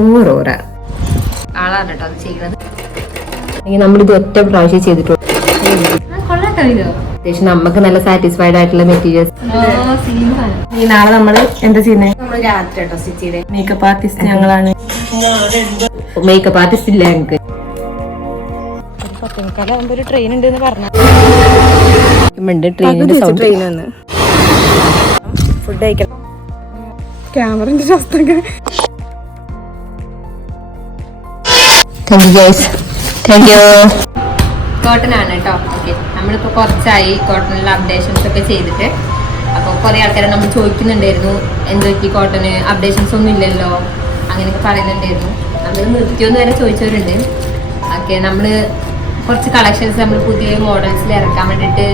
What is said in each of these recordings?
ഓറോറ ആളാണ് കേട്ടോ അത് ചെയ്യുന്നത്. നമ്മളിത് ഒറ്റ പ്രാവശ്യം ചെയ്തിട്ടുള്ളൂ. അത്യാവശ്യം നമുക്ക് നല്ല സാറ്റിസ്ഫൈഡ് ആയിട്ടുള്ള മെറ്റീരിയൽസ്. ഈ നാളെ നമ്മള് എന്താ ചെയ്യുന്നത്? നമ്മള് രാത്രി കേട്ടോ സ്റ്റിച്ച് ചെയ്തേ. മേക്കപ്പ് ആർട്ടിസ്റ്റ് ഞങ്ങളാണ്. മേക്കപ്പ് ആർട്ടിസ്റ്റ് ഇല്ല ഞങ്ങൾക്ക്. ഒരു ട്രെയിൻ ഉണ്ട് പറഞ്ഞു. ട്രെയിനിന്റെ സൗണ്ട്. ട്രെയിൻ വന്ന് ഫുഡ് കഴിക്കണം. ക്യാമറന്റെ ശസ്ത്രങ്ങൾ. കോട്ടൺ ആണ് കേട്ടോ. ഓക്കെ, നമ്മളിപ്പോ കുറച്ചായി കോട്ടണിലെ അപ്ഡേഷൻസ് ഒക്കെ ചെയ്തിട്ട്. അപ്പോൾ കുറെ ആൾക്കാരെ നമ്മൾ ചോദിക്കുന്നുണ്ടായിരുന്നു, എന്തൊക്കെ കോട്ടന് അപ്ഡേഷൻസ് ഒന്നും ഇല്ലല്ലോ അങ്ങനെയൊക്കെ പറയുന്നുണ്ടായിരുന്നു. നമ്മൾ നിർത്തിയോന്ന് വരെ ചോദിച്ചവരുണ്ട്. ഓക്കെ, നമ്മൾ കുറച്ച് കളക്ഷൻസ് നമ്മൾ പുതിയ മോഡൽസിൽ ഇറക്കാൻ വേണ്ടിയിട്ട്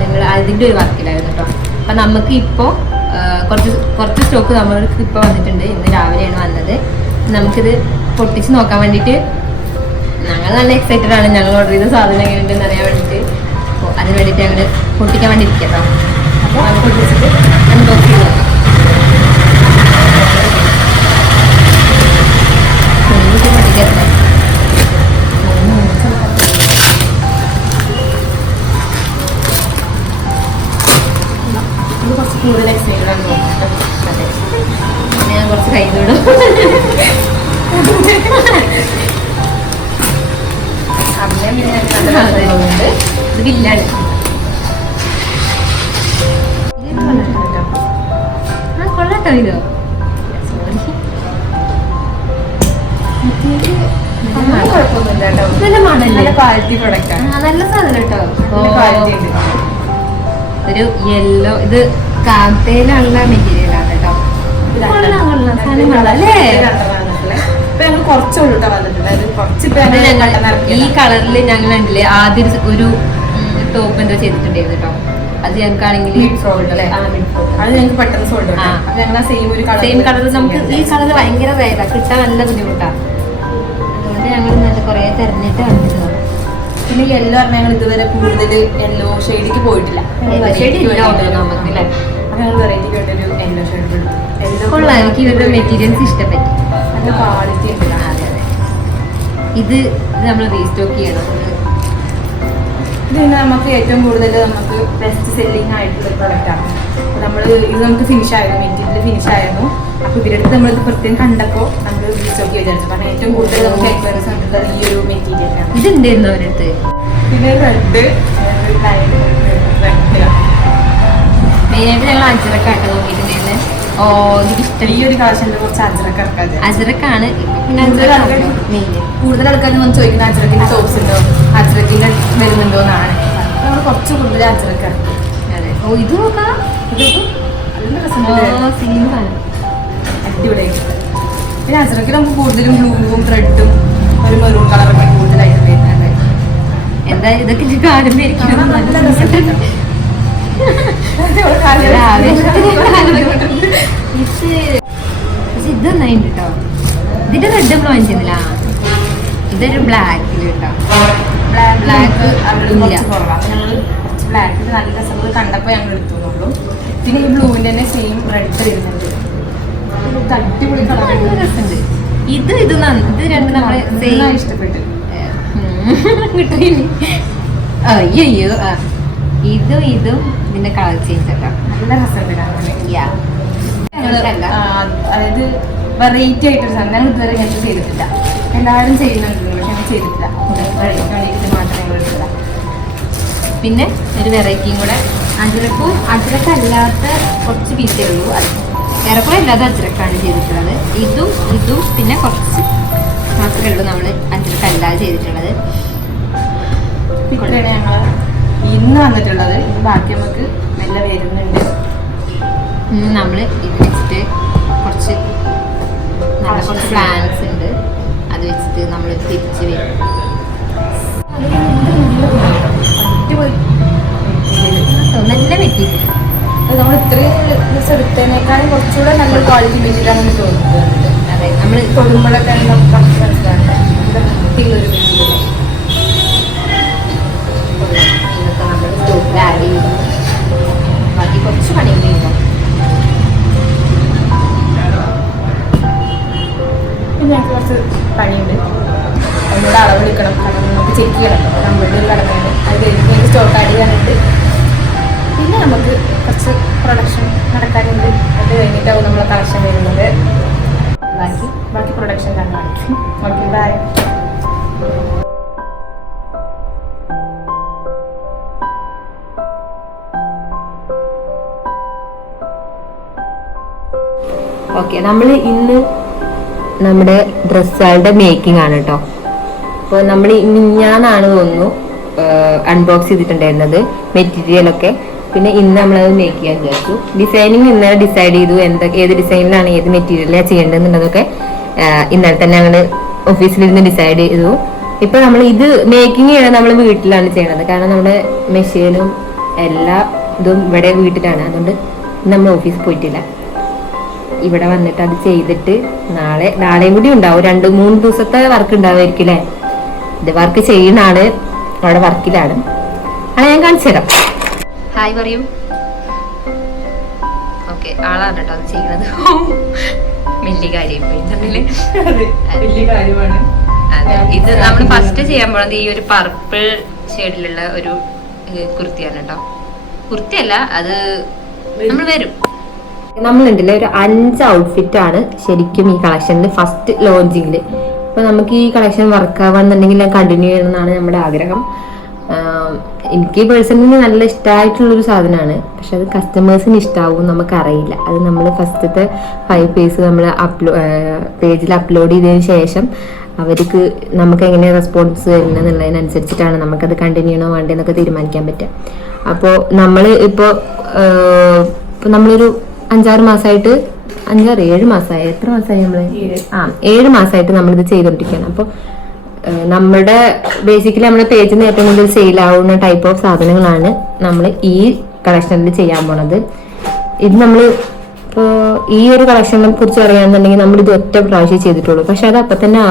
നിങ്ങൾ അതിൻ്റെ ഒരു വർക്കിലായിരുന്നു കേട്ടോ. അപ്പം നമുക്ക് ഇപ്പോൾ കുറച്ച് സ്റ്റോക്ക് നമ്മൾക്ക് ഇപ്പോൾ വന്നിട്ടുണ്ട്. ഇന്ന് രാവിലെയാണ് വന്നത്. നമുക്കിത് പൊട്ടിച്ച് നോക്കാൻ വേണ്ടിയിട്ട് ഞങ്ങൾ നല്ല എക്സൈറ്റഡ് ആണ്. ഞങ്ങൾ ഓർഡർ ചെയ്ത സാധനം എങ്ങനെയുണ്ടെന്ന് അറിയാൻ വേണ്ടിയിട്ട്. അപ്പോൾ അതിന് വേണ്ടിയിട്ട് ഞങ്ങൾ പൊട്ടിക്കാൻ വേണ്ടി ഇരിക്കാം കേട്ടോ. അപ്പോൾ അത് പൊട്ടിച്ചിട്ട് അൺബോക്സ് ചെയ്ത് നോക്കാം. പൊട്ടിക്കട്ടെ. ഇത് കുറച്ച് കൂടുതൽ എക്സൈറ്റഡ് ആണ് തോന്നുന്നത്. അതെ, ഞാൻ കുറച്ച് കൈ വിടും. ഇത് ബില്ലാണ്. കൊള്ളാട്ടോ ഇതോ. നല്ല സാധനം കേട്ടോ. ഒരു യെല്ലോ, ഇത് കാന്തയിലുള്ള മെറ്റീരിയൽ ആണ് കേട്ടോ. ഈ കളറിൽ ഞങ്ങൾ ഉണ്ടല്ലേ ആദ്യം ഒരു ടോപ്പ് എന്താ ചെയ്തിട്ടുണ്ടായിരുന്നു കേട്ടോ. അത് ഞങ്ങൾക്കാണെങ്കിൽ സെയിം കളർ. നമുക്ക് ഈ കളർ ഭയങ്കര വേഗം കിട്ടാൻ നല്ല ബുദ്ധിമുട്ടാണ്. അതുകൊണ്ട് ഞങ്ങൾ നല്ല കുറെ തെരഞ്ഞിട്ട് കണ്ടിട്ടുണ്ട്. പിന്നെ യെല്ലോ പറഞ്ഞാൽ ഞങ്ങൾ ഇതുവരെ കൂടുതൽ യെല്ലോ ഷെയ്ഡിക്ക് പോയിട്ടില്ല. നമുക്കല്ലേ ഞങ്ങൾ വെറൈറ്റിക്ക് വേണ്ടി ഒരു യെല്ലോ ഷെയ്ഡ് എടുത്തു. കൊള്ളാം, എനിക്ക് ഇവരുടെ മെറ്റീരിയൽസ് ഇഷ്ടപ്പെട്ടു. നല്ല ക്വാളിറ്റി ഉണ്ട്. അതെ അതെ, ഇത് നമ്മൾ റീസ്റ്റോക്ക് ചെയ്യണം. ഇത് പിന്നെ നമുക്ക് ഏറ്റവും കൂടുതൽ നമുക്ക് ബെസ്റ്റ് സെല്ലിംഗ് ആയിട്ടുള്ള ഒരു പ്രൊഡക്റ്റാണ്. നമ്മൾ ഇത് നമുക്ക് ഫിനിഷ് ആയിരുന്നു, മെറ്റീരിയൽ ഫിനിഷ് ആയിരുന്നു. അപ്പോൾ ഇവരുടെ അടുത്ത് നമ്മളിത് പ്രത്യേകം കണ്ടപ്പോൾ നമ്മൾ റീസ്റ്റോക്ക് വിചാരിച്ചു. കാരണം ഏറ്റവും കൂടുതൽ നമുക്ക് എക്സ്പയർസ് കണ്ടിട്ടുള്ളത് ഈ ഒരു മെറ്റീരിയലാണ്. ഇതുണ്ടായിരുന്നു അവരടുത്ത്. പിന്നെ റെഡ് മെയിനായിട്ട് ഞങ്ങൾ അജറക്കായിട്ട് നോക്കിയിട്ടുണ്ടായിരുന്നത്. ഓ, എനിക്ക് ഇഷ്ടം ഈ ഒരു കളക്ഷനിൽ കുറച്ച് അജറക്ക് ഇറക്കാതെ. അജറക്കാണ് പിന്നെ കൂടുതൽ ആൾക്കാർ വന്ന് ചോദിക്കുന്ന അജറക്കിന്റെ ടോപ്സ് ഉണ്ടോ, അജറക്കിന്റെ വരുന്നുണ്ടോ എന്നാണ്. നമ്മൾ കുറച്ച് കൂടുതൽ അജറക്ക് ഇറക്കും. അതെ. ഓ, ഇത് നോക്കാം. അടിപൊളിയായിട്ട്. പിന്നെ അജറക്കിൽ നമുക്ക് കൂടുതലും ബ്ലൂവും റെഡും ഒരു മെറൂൺ കളറൊക്കെ കൂടുതലായിട്ട് വരുന്നത്. എന്താ ഇതൊക്കെ കാണുമ്പോൾ ഇത് നന്നായിട്ട് കേട്ടോ. ഇതിന്റെ റെഡ് നമ്മൾ വാങ്ങിച്ചിരുന്നില്ല. ഇതൊരു ബ്ലാക്കിൽ കേട്ടോ. ബ്ലാക്ക് കുറവാണ്. ഞങ്ങൾ കുറച്ച് ബ്ലാക്കിൽ നല്ല രസങ്ങൾ കണ്ടപ്പോൾ ഞങ്ങൾ എടുത്തുള്ളൂ. പിന്നെ ഈ ബ്ലൂവിന്റെ തന്നെ സെയിം റെഡ് വരുന്നുണ്ട്. അടിപൊളി കളർ രസമുണ്ട്. ഇത് രണ്ട് നമ്മളെ ഇഷ്ടപ്പെട്ടു കിട്ടില്ല. അയ്യോ, ഇതും ഇതിന്റെ കളർ ചേഞ്ച് കേട്ടോ. നല്ല രസമുണ്ട്. അതായത് വെറൈറ്റി ആയിട്ടൊരു സാധനം ഞങ്ങൾ ഇതുവരെ ഞങ്ങൾ ചെയ്തിട്ടില്ല. എല്ലാവരും ചെയ്യുന്നുണ്ട്, പക്ഷെ ഞങ്ങൾ ചെയ്തിട്ടില്ല. ഇത് മാത്രമേ ഞങ്ങൾ എടുത്തില്ല. പിന്നെ ഒരു വെറൈറ്റിയും കൂടെ അജ്രക്കല്ലാത്ത കുറച്ച് പീസേ ഉള്ളൂ. ഏറെക്കുറെ അല്ലാതെ അജ്രക്കാണ് ചെയ്തിട്ടുള്ളത്. ഇതും പിന്നെ കുറച്ച് മാത്രമേ ഉള്ളൂ നമ്മൾ അജ്രക്കല്ലാതെ ചെയ്തിട്ടുള്ളത്. പിന്നെയാണ് ഞങ്ങൾ ഇന്ന് വന്നിട്ടുള്ളത്. ബാക്കി നമുക്ക് നല്ല വരുന്നുണ്ട്. നമ്മൾ ഇത് വെച്ചിട്ട് കുറച്ച് പ്ലാൻസ് ഉണ്ട്, അത് വെച്ചിട്ട് നമ്മൾ തിരിച്ച് വരും. നല്ല മെറ്റീരിയൽ. നമ്മൾ ഇത്രയും ദിവസം എടുത്തതിനേക്കാളും കുറച്ചുകൂടെ നല്ല ക്വാളിറ്റി മെറ്റീരിയലാണ് തോന്നുന്നത്. അതെ, നമ്മൾ തൊടുമ്പോഴൊക്കെ നമുക്ക് മനസ്സിലാക്കാം. വൃത്തിയുള്ളൊരു മെറ്റീരിയൽ. ഇതൊക്കെ നമ്മൾ സ്റ്റോക്കിൽ ആഡ് ചെയ്യും. ബാക്കി കുറച്ച് പണിയുണ്ടോ. പിന്നെ ഞങ്ങൾക്ക് കുറച്ച് പണിയുണ്ട്. അതിനോട് അളവെടുക്കണം, കാരണം നമുക്ക് ചെക്ക് ചെയ്യണം. നമ്മളുടെ കടമയുണ്ട്, അത് കഴിഞ്ഞ് സ്റ്റോക്ക് ആഡ് ചെയ്യാനുണ്ട്. പിന്നെ നമുക്ക് കുറച്ച് പ്രൊഡക്ഷൻ നടക്കാനുണ്ട്. അത് കഴിഞ്ഞിട്ടാവും നമ്മളെ കളക്ഷൻ വരുന്നത്. ബാക്കി പ്രൊഡക്ഷൻ ഞാൻ കാണിക്കും. Okay, by. ഓക്കെ, നമ്മൾ ഇന്ന് നമ്മുടെ ഡ്രസ്സുകളുടെ മേക്കിംഗ് ആണ് കേട്ടോ. അപ്പോൾ നമ്മൾ മിഞ്ഞാന്നാണ് തോന്നുന്നു അൺബോക്സ് ചെയ്തിട്ടുണ്ടായിരുന്നത് മെറ്റീരിയലൊക്കെ. പിന്നെ ഇന്ന് നമ്മളത് മേക്ക് ചെയ്യാൻ വിചാരിച്ചു. ഡിസൈനിങ് ഇന്നലെ ഡിസൈഡ് ചെയ്തു, ഏത് ഡിസൈനിലാണ് ഏത് മെറ്റീരിയലാണ് ചെയ്യേണ്ടതെന്നുള്ളതൊക്കെ ഇന്നലെ തന്നെ ഞങ്ങൾ ഓഫീസിലിരുന്ന് ഡിസൈഡ് ചെയ്തു. ഇപ്പൊ നമ്മൾ ഇത് മേക്കിംഗ് ചെയ്യണത് നമ്മൾ വീട്ടിലാണ് ചെയ്യണത്, കാരണം നമ്മുടെ മെഷീനും എല്ലാ ഇതും ഇവിടെ വീട്ടിലാണ്. അതുകൊണ്ട് നമ്മൾ ഓഫീസിൽ പോയിട്ടില്ല. ഇവിടെ വന്നിട്ട് അത് ചെയ്തിട്ട് നാളെയും കൂടി ഉണ്ടാവും. 2-3 ദിവസത്തെ വർക്ക് ഉണ്ടാവുമായിരിക്കും അല്ലേ. ഇത് വർക്ക് ചെയ്യുന്ന ആള് അവിടെ വർക്കിലാണ്. അത് ഞാൻ കാണിച്ചു തരാം. ഹായ് പറയൂ. ഓക്കെ, ആളാണ് കേട്ടോ അത് ചെയ്യുന്നത്. വലിയ കാര്യമാണ്. അതെ, ഇത് നമ്മൾ ഫസ്റ്റ് ചെയ്യാൻ പോകുന്നത് ഈ ഒരു പർപ്പിൾ ഷെയ്ഡിലുള്ള ഒരു കുർത്തിയാണ് കേട്ടോ. കുർത്തിയല്ല, അത് നമ്മൾ വരും. നമ്മളുണ്ടല്ലേ ഒരു 5 ഔട്ട്ഫിറ്റ് ആണ് ശരിക്കും ഈ കളക്ഷനിൽ ഫസ്റ്റ് ലോഞ്ചിങ്ങിൽ. അപ്പൊ നമുക്ക് ഈ കളക്ഷൻ വർക്ക് ആവാന്നുണ്ടെങ്കിൽ കണ്ടിന്യൂ ചെയ്യണമെന്നാണ് നമ്മുടെ ആഗ്രഹം. എനിക്ക് പേഴ്സണലി നല്ല ഇഷ്ടമായിട്ടുള്ളൊരു സാധനമാണ്. പക്ഷെ അത് കസ്റ്റമേഴ്സിന് ഇഷ്ടമാവും നമുക്കറിയില്ല. അത് നമ്മൾ ഫസ്റ്റത്തെ 5 പീസ് നമ്മൾ പേജിൽ അപ്ലോഡ് ചെയ്തതിന് ശേഷം അവർക്ക് നമുക്ക് എങ്ങനെ റെസ്പോൺസ് വരുന്നതെന്നുള്ളതിനനുസരിച്ചിട്ടാണ് നമുക്കത് കണ്ടിന്യൂ ചെയ്യണോ വേണ്ടതെന്നൊക്കെ തീരുമാനിക്കാൻ പറ്റുക. അപ്പോൾ നമ്മൾ നമ്മളൊരു 5-6 മാസമായിട്ട് 7 മാസമായി. എത്ര മാസമായി നമ്മള്? 7 മാസമായിട്ട് നമ്മളിത് ചെയ്തോണ്ടിരിക്കുകയാണ്. അപ്പോൾ നമ്മുടെ ബേസിക്കലി നമ്മുടെ പേജിൽ നിന്ന് ഏറ്റവും കൂടുതൽ സെയിലാവുന്ന ടൈപ്പ് ഓഫ് സാധനങ്ങളാണ് നമ്മൾ ഈ കളക്ഷനിൽ ചെയ്യാൻ പോണത്. ഇത് നമ്മൾ ഇപ്പോൾ ഈ ഒരു കളക്ഷനെ കുറിച്ച് പറയുകയാണെന്നുണ്ടെങ്കിൽ നമ്മളിത് ഒറ്റ പ്രാവശ്യം ചെയ്തിട്ടുള്ളൂ. പക്ഷെ അത് അപ്പം തന്നെ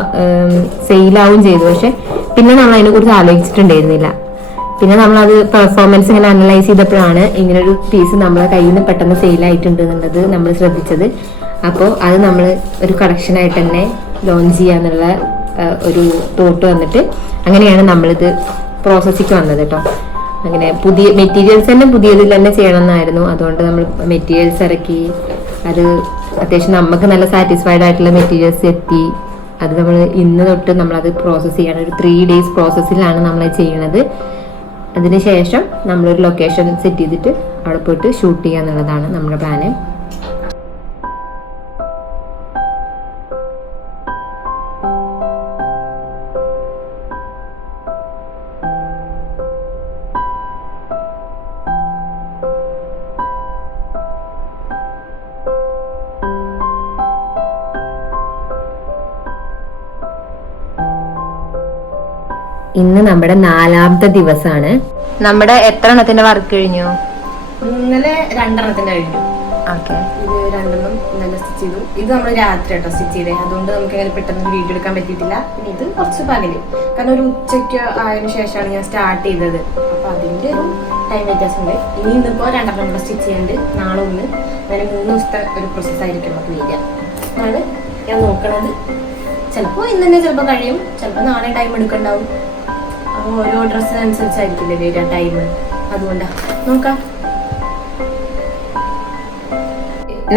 സെയിലാവും ചെയ്തു. പക്ഷെ പിന്നെ നമ്മൾ അതിനെക്കുറിച്ച് ആലോചിച്ചിട്ടുണ്ടായിരുന്നില്ല. പിന്നെ നമ്മളത് പെർഫോമൻസ് ഇങ്ങനെ അനലൈസ് ചെയ്തപ്പോഴാണ് ഇങ്ങനൊരു പീസ് നമ്മളെ കയ്യിൽ നിന്ന് പെട്ടെന്ന് സെയിലായിട്ടുണ്ട് എന്നുള്ളത് നമ്മൾ ശ്രദ്ധിച്ചത്. അപ്പോൾ അത് നമ്മൾ ഒരു കളക്ഷനായിട്ട് തന്നെ ലോഞ്ച് ചെയ്യാന്നുള്ള ഒരു തോട്ട് വന്നിട്ട് അങ്ങനെയാണ് നമ്മളിത് പ്രോസസ്സിക്ക് വന്നത് കേട്ടോ. അങ്ങനെ പുതിയ മെറ്റീരിയൽസ് തന്നെ പുതിയതിൽ തന്നെ ചെയ്യണമെന്നായിരുന്നു. അതുകൊണ്ട് നമ്മൾ മെറ്റീരിയൽസ് ഇറക്കി, അത് അത്യാവശ്യം നമുക്ക് നല്ല സാറ്റിസ്ഫൈഡ് ആയിട്ടുള്ള മെറ്റീരിയൽസ് എത്തി. അത് നമ്മൾ ഇന്ന് തൊട്ട് നമ്മളത് പ്രോസസ്സ് ചെയ്യണം. ഒരു 3 days പ്രോസസ്സിലാണ് നമ്മളത് ചെയ്യണത്. അതിനുശേഷം നമ്മളൊരു ലൊക്കേഷൻ സെറ്റ് ചെയ്തിട്ട് അവിടെ പോയിട്ട് ഷൂട്ട് ചെയ്യുക എന്നുള്ളതാണ് നമ്മുടെ പ്ലാന്. ഇന്ന് നമ്മുടെ 4ാമത്തെ ദിവസമാണ്. നമ്മുടെ എത്ര എണ്ണത്തിന്റെ വർക്ക് കഴിഞ്ഞു? ഇന്നലെ 2 എണ്ണത്തിന്റെ കഴിഞ്ഞു. ഓക്കെ, ഇത് 2 എണ്ണം ഇന്നലെ സ്റ്റിച്ച് ചെയ്തു. ഇത് നമ്മൾ രാത്രി കേട്ടോ സ്റ്റിച്ച് ചെയ്തേ, അതുകൊണ്ട് നമുക്ക് അങ്ങനെ പെട്ടെന്ന് വീഡിയോ എടുക്കാൻ പറ്റിയിട്ടില്ല. പിന്നെ ഇത് കുറച്ച് പകല്, കാരണം ഒരു ഉച്ചയ്ക്ക് ആയതിനു ശേഷമാണ് ഞാൻ സ്റ്റാർട്ട് ചെയ്തത്. അപ്പൊ അതിന്റെ ഒരു ടൈം വ്യത്യാസമുണ്ട്. ഇന്നിപ്പോ 2 എണ്ണം നമ്മൾ സ്റ്റിച്ച് ചെയ്യുന്നുണ്ട്. നാളെ 1, അങ്ങനെ 3 ദിവസത്തെ ഒരു പ്രോസസ് ആയിരിക്കും നമുക്ക് വരിക. ആണ് ഞാൻ നോക്കണത്. ചിലപ്പോൾ ഇന്ന് തന്നെ ചിലപ്പോൾ കഴിയും, ചിലപ്പോൾ നാളെ ടൈം എടുക്കണ്ടാവും. അപ്പോൾ ഓരോ ഡ്രസ്സിനനുസരിച്ചായിരിക്കില്ലേ വരിക ടൈം, അതുകൊണ്ടാ നോക്കാം.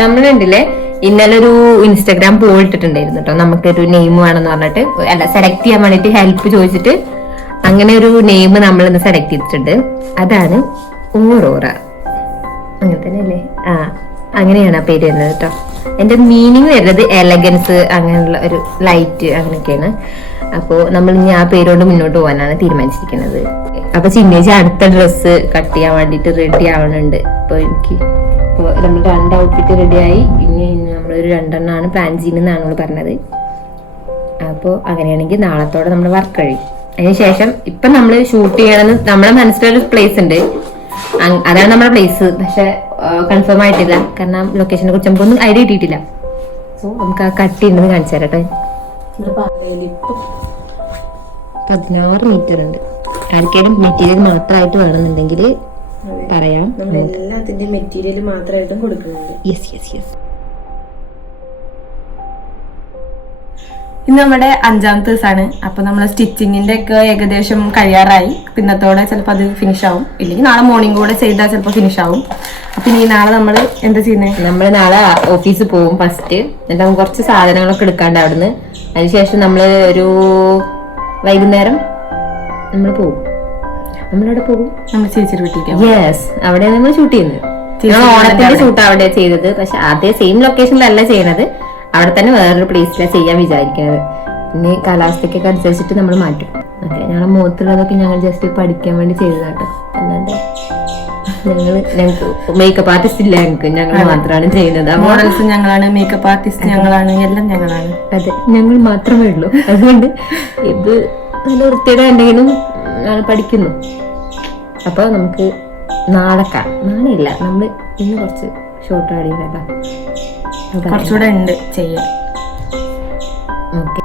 നമ്മളുണ്ടല്ലേ ഇന്നലെ ഒരു ഇൻസ്റ്റാഗ്രാം പോൾ ഇട്ടിട്ടുണ്ടായിരുന്നു കേട്ടോ. നമുക്കൊരു നെയിം വേണമെന്ന് പറഞ്ഞിട്ട്, അല്ല സെലക്ട് ചെയ്യാൻ വേണ്ടിട്ട് ഹെൽപ്പ് ചോദിച്ചിട്ട് അങ്ങനെ ഒരു നെയിം നമ്മൾ ഇന്ന് സെലക്ട് ചെയ്തിട്ടുണ്ട്. അതാണ് ഓറോറ. അങ്ങനെ തന്നെ അല്ലേ? അങ്ങനെയാണ് ആ പേര് വരുന്നത് കേട്ടോ. എന്റെ മീനിങ് വരുന്നത് എലഗൻസ്, അങ്ങനെയുള്ള ഒരു ലൈറ്റ്, അങ്ങനെയൊക്കെയാണ്. അപ്പോൾ നമ്മൾ ഇനി ആ പേരോട് മുന്നോട്ട് പോകാനാണ് തീരുമാനിച്ചിരിക്കുന്നത്. അപ്പൊ ചിന്നേച്ചി അടുത്ത ഡ്രസ്സ് കട്ട് ചെയ്യാൻ വേണ്ടിട്ട് റെഡി ആവണുണ്ട്. അപ്പോൾ ഇപ്പോൾ നമ്മൾ 2 ഔട്ട്ഫിറ്റ് റെഡിയായി. ഇനി നമ്മളൊരു 2 എണ്ണമാണ് പ്ലാൻ ചെയ്യുന്നതെന്നാണ് നമ്മൾ പറഞ്ഞത്. അപ്പോൾ അങ്ങനെയാണെങ്കിൽ നാളത്തോടെ നമ്മൾ വർക്ക് കഴിയും. അതിനുശേഷം ഇപ്പം നമ്മൾ ഷൂട്ട് ചെയ്യണമെന്ന് നമ്മളെ മനസ്സിലൊരു പ്ലേസ് ഉണ്ട്. അതാണ് നമ്മുടെ പ്ലേസ്. പക്ഷെ കൺഫേം ആയിട്ടില്ല, കാരണം ലൊക്കേഷനെ കുറിച്ച് നമുക്കൊന്നും ഐഡിയ കിട്ടിയിട്ടില്ല. സോ നമുക്ക് ആ കട്ട് ചെയ്യുന്നത് കാണിച്ചു തരാം കേട്ടോ. 16 മീറ്റർ ഉണ്ട്. ആർക്കെങ്കിലും മെറ്റീരിയൽ മാത്രമായിട്ട് വേണമെന്നുണ്ടെങ്കിൽ പറയാം. എല്ലാത്തിന്റെ മെറ്റീരിയൽ മാത്രമായിട്ടും കൊടുക്കുന്നുണ്ട്. Yes yes yes. ഇന്ന് നമ്മുടെ 5ാമത്തെ ദിവസമാണ്. അപ്പൊ നമ്മളെ സ്റ്റിച്ചിങ്ങിന്റെ ഒക്കെ ഏകദേശം കഴിയാറായി. ഇന്നത്തോടെ ചിലപ്പോൾ അത് ഫിനിഷ് ആവും, ഇല്ലെങ്കിൽ നാളെ മോർണിംഗ് കൂടെ ചെയ്താൽ ചിലപ്പോൾ ഫിനിഷ് ആവും. അപ്പൊ ഇനി നാളെ നമ്മൾ എന്താ ചെയ്യുന്നത്? നമ്മൾ നാളെ ഓഫീസിൽ പോകും ഫസ്റ്റ്. എന്നിട്ട് നമുക്ക് കുറച്ച് സാധനങ്ങളൊക്കെ എടുക്കാണ്ട് അവിടുന്ന്. അതിനുശേഷം നമ്മള് ഒരു വൈകുന്നേരം നമ്മൾ പോകും. നമ്മളവിടെ പോകും, നമ്മൾ ചേച്ചിയുടെ വീട്ടിലേക്ക്. യെസ്, അവിടെയാണ് നമ്മൾ ഷൂട്ട് ചെയ്യുന്നത്. ഞങ്ങൾ ഓണത്തിന്റെ ഷൂട്ട് അവിടെ ചെയ്തത്, പക്ഷെ അതേ സെയിം ലൊക്കേഷനിലല്ല ചെയ്യുന്നത്. അവിടെ തന്നെ വേറൊരു പ്ലേസിലാണ് ചെയ്യാൻ വിചാരിക്കുന്നത്. പിന്നെ കാലാവസ്ഥയ്ക്കൊക്കെ അനുസരിച്ചിട്ട് നമ്മൾ മാറ്റും. ഓക്കെ, ഞങ്ങളുടെ മുഖത്തുള്ളതൊക്കെ ഞങ്ങൾ ജസ്റ്റ് പഠിക്കാൻ വേണ്ടി ചെയ്തതാട്ടോ. അല്ലാണ്ട് ഞങ്ങൾക്ക് മേക്കപ്പ് ആർട്ടിസ്റ്റ് ഇല്ല, ഞങ്ങൾ മാത്രമാണ് ചെയ്യുന്നത്. മോഡൽസ് ഞങ്ങളാണ്, മേക്കപ്പ് ആർട്ടിസ്റ്റ് ഞങ്ങളാണ്, എല്ലാം ഞങ്ങളാണ്. അതെ, ഞങ്ങൾ മാത്രമേ ഉള്ളൂ. അതുകൊണ്ട് ഇത് നല്ല വൃത്തിയുടെ എന്തെങ്കിലും പഠിക്കുന്നു. അപ്പൊ നമുക്ക് നാളെയില്ല, നമ്മള് ഇന്ന് കുറച്ച് ഷോർട്ട് അടിയിലല്ല, കുറച്ചുകൂടെ ഉണ്ട് ചെയ്യാൻ. ഓക്കെ,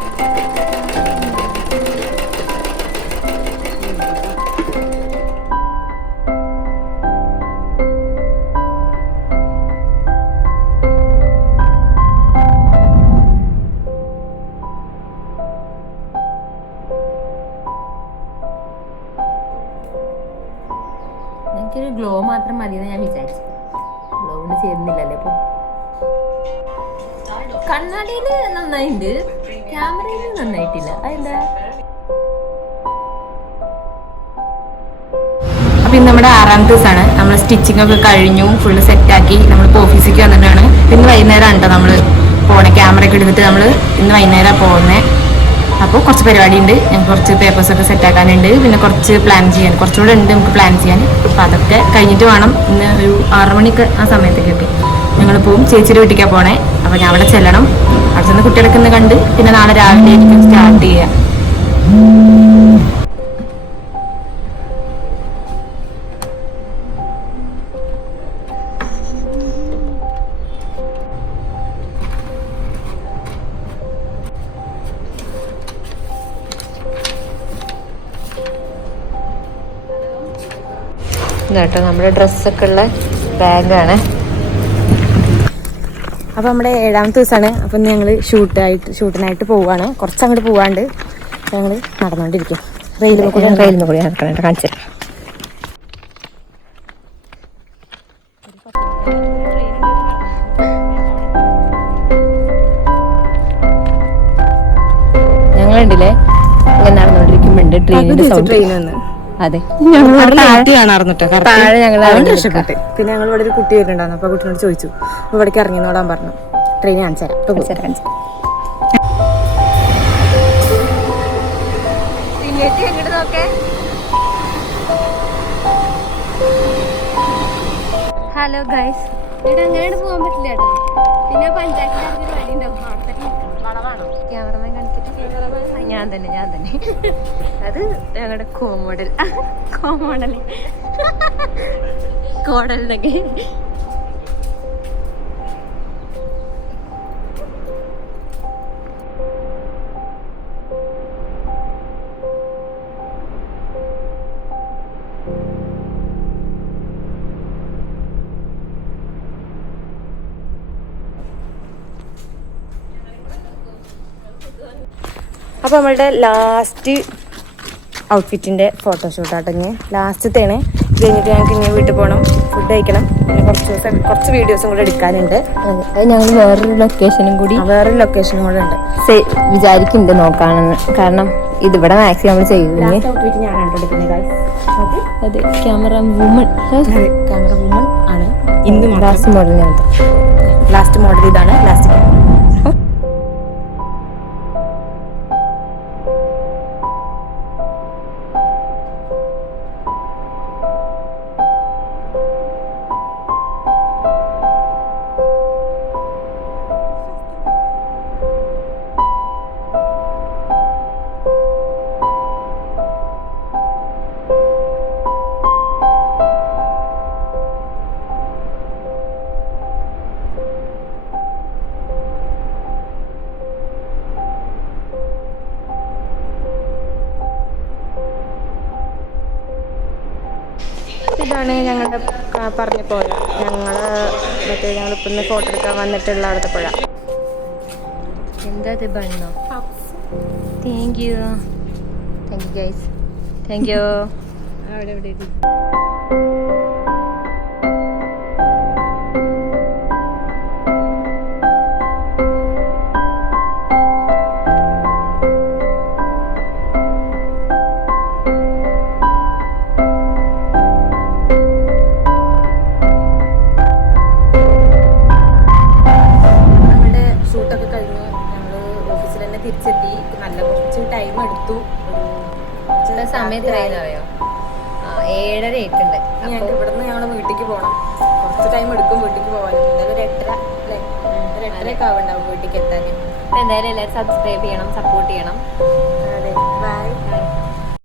എനിക്കൊരു ഗ്ലോ മാത്രം മതിയെന്ന് ഞാൻ വിചാരിച്ചു. ഗ്ലോ കൊണ്ട് ചേരുന്നില്ലല്ലേ ഇപ്പൊ. കണ്ണാടിയില് നന്നായിണ്ട്, ക്യാമറയില് നന്നായിട്ടില്ല. അതെന്താ? അപ്പൊ ഇന്ന് നമ്മുടെ 6ാമത്തെ ദിവസമാണ്. നമ്മൾ സ്റ്റിച്ചിങ് ഒക്കെ കഴിഞ്ഞു, ഫുള്ള് സെറ്റാക്കി നമ്മളിപ്പോൾ ഓഫീസിലേക്ക് വന്നിട്ടാണ്. ഇന്ന് വൈകുന്നേരം ഉണ്ടോ നമ്മൾ പോണേ. ക്യാമറ ഒക്കെ എടുത്തിട്ട് നമ്മൾ ഇന്ന് വൈകുന്നേരം പോകുന്നത്. അപ്പോൾ കുറച്ച് പരിപാടി ഉണ്ട്, ഞങ്ങൾക്ക് കുറച്ച് പേപ്പേഴ്സൊക്കെ സെറ്റാക്കാനുണ്ട്, പിന്നെ കുറച്ച് പ്ലാൻ ചെയ്യാൻ കുറച്ചുകൂടെ ഉണ്ട് നമുക്ക് പ്ലാൻ ചെയ്യാൻ. അപ്പോൾ അതൊക്കെ കഴിഞ്ഞിട്ട് വേണം. ഇന്ന് ഒരു 6 മണിക്ക് ആ സമയത്തേക്കൊക്കെ ഞങ്ങൾ പോവും. ചേച്ചിയുടെ വീട്ടിലേക്കാണ് പോണേ. അപ്പോൾ ഞാൻ അവിടെ ചെല്ലണം. അവിടെ ചെന്ന് കുട്ടികളൊക്കെ ഒന്ന് കണ്ട് പിന്നെ നാളെ രാവിലെ ആയിരിക്കും സ്റ്റാർട്ട് ചെയ്യുക. കേട്ടോ നമ്മുടെ ഡ്രസ്സൊക്കെ ഉള്ള ബാഗാണ്. അപ്പോൾ നമ്മുടെ 7ാമത്തെ ദിവസമാണ്. അപ്പം ഞങ്ങൾ ഷൂട്ടിനായിട്ട് പോവുകയാണ്. കുറച്ചങ്ങോട്ട് പോവാണ്ട് ഞങ്ങൾ നടന്നുകൊണ്ടിരിക്കും. റെയിലിൽ കൂടി നടക്കണം, കാണിച്ചു. ഞങ്ങളുണ്ടല്ലേ ഇങ്ങനെ നടന്നുകൊണ്ടിരിക്കുമ്പോണ്ട് ട്രെയിനിന്റെ സൗണ്ട്. ട്രെയിൻ വന്ന് അതെ, താഴെ ഞങ്ങൾ രക്ഷപ്പെട്ട്. പിന്നെ ഞങ്ങൾ ഇവിടെ ഒരു കുട്ടി വരുന്നുണ്ടായിരുന്നു. അപ്പോൾ കുട്ടിനോട് ചോദിച്ചു, അപ്പോൾ ഇവിടേക്ക് ഇറങ്ങി നോടാൻ പറഞ്ഞു. ട്രെയിൻ കാണിച്ചു തരാം. ഹലോ ഗൈസ്, ഇവിടെ അങ്ങനെ പോകാൻ പറ്റില്ല കേട്ടോ. പിന്നെ പഞ്ചായത്തിന്റെ അടുത്തൊരു വഴി ഉണ്ടാവും, ക്യാമറമാൻ കാണിച്ചിട്ട്. ഞാൻ തന്നെ അത് ഞങ്ങളുടെ കോമോഡൽ എന്നൊക്കെ. അപ്പോൾ നമ്മളുടെ ലാസ്റ്റ് ഔട്ട്ഫിറ്റിൻ്റെ ഫോട്ടോഷൂട്ടാട്ടോ. ഇനി ലാസ്റ്റത്തെയാണ്. ഇത് കഴിഞ്ഞിട്ട് ഞങ്ങൾക്ക് ഇനി വീട്ടിൽ പോകണം, ഫുഡ് കഴിക്കണം, പിന്നെ കുറച്ച് വീഡിയോസും കൂടെ എടുക്കാനുണ്ട്. അത് ഞങ്ങൾ വേറൊരു ലൊക്കേഷനും കൂടി ഉണ്ട് വിചാരിക്കുന്നുണ്ട് നോക്കാണെന്ന്. കാരണം ഇതിവിടെ മാക്സിമം നമ്മൾ ചെയ്യുന്നു. ഔട്ട്ഫിറ്റ് ഞാൻ കണ്ടെടുക്കുന്നത്. അതെ, ക്യാമറ വുമൺ ആണ് ഇന്ന് ലാസ്റ്റ് മോഡൽ. ലാസ്റ്റ് മോഡൽ ഇതാണ്. ലാസ്റ്റ് ഇതാണ് ഞങ്ങളുടെ പറഞ്ഞ പുഴ. ഞങ്ങളിപ്പോൾ ഫോട്ടോ എടുക്കാൻ വന്നിട്ടുള്ള അവിടുത്തെ പുഴ. എന്താ ബണ്ണോ? Thank you guys, thank you. അവിടെ എവിടെ ഷൂട്ടൊക്കെ കഴിഞ്ഞു. ഞങ്ങൾ ഓഫീസിൽ തന്നെ തിരിച്ചെത്തി. നല്ല കുറച്ച് ടൈം എടുത്തു. ഇവിടെ സമയം എത്രയാണെന്ന് അറിയോ? 7:30 ആയിട്ടുണ്ട്. ഞങ്ങൾക്ക് ഇവിടുന്ന് ഞങ്ങൾ വീട്ടിലേക്ക് പോകണം. കുറച്ച് ടൈം എടുക്കും വീട്ടിലേക്ക് പോകാനും. എന്തായാലും ഒരു 8:30 അല്ലേ, ഒരു 8:30 ആവുണ്ടാവും വീട്ടിലേക്ക് എത്താൻ. എന്തായാലും എല്ലാവരും സബ്സ്ക്രൈബ് ചെയ്യണം, സപ്പോർട്ട് ചെയ്യണം. അതെ, ബൈ.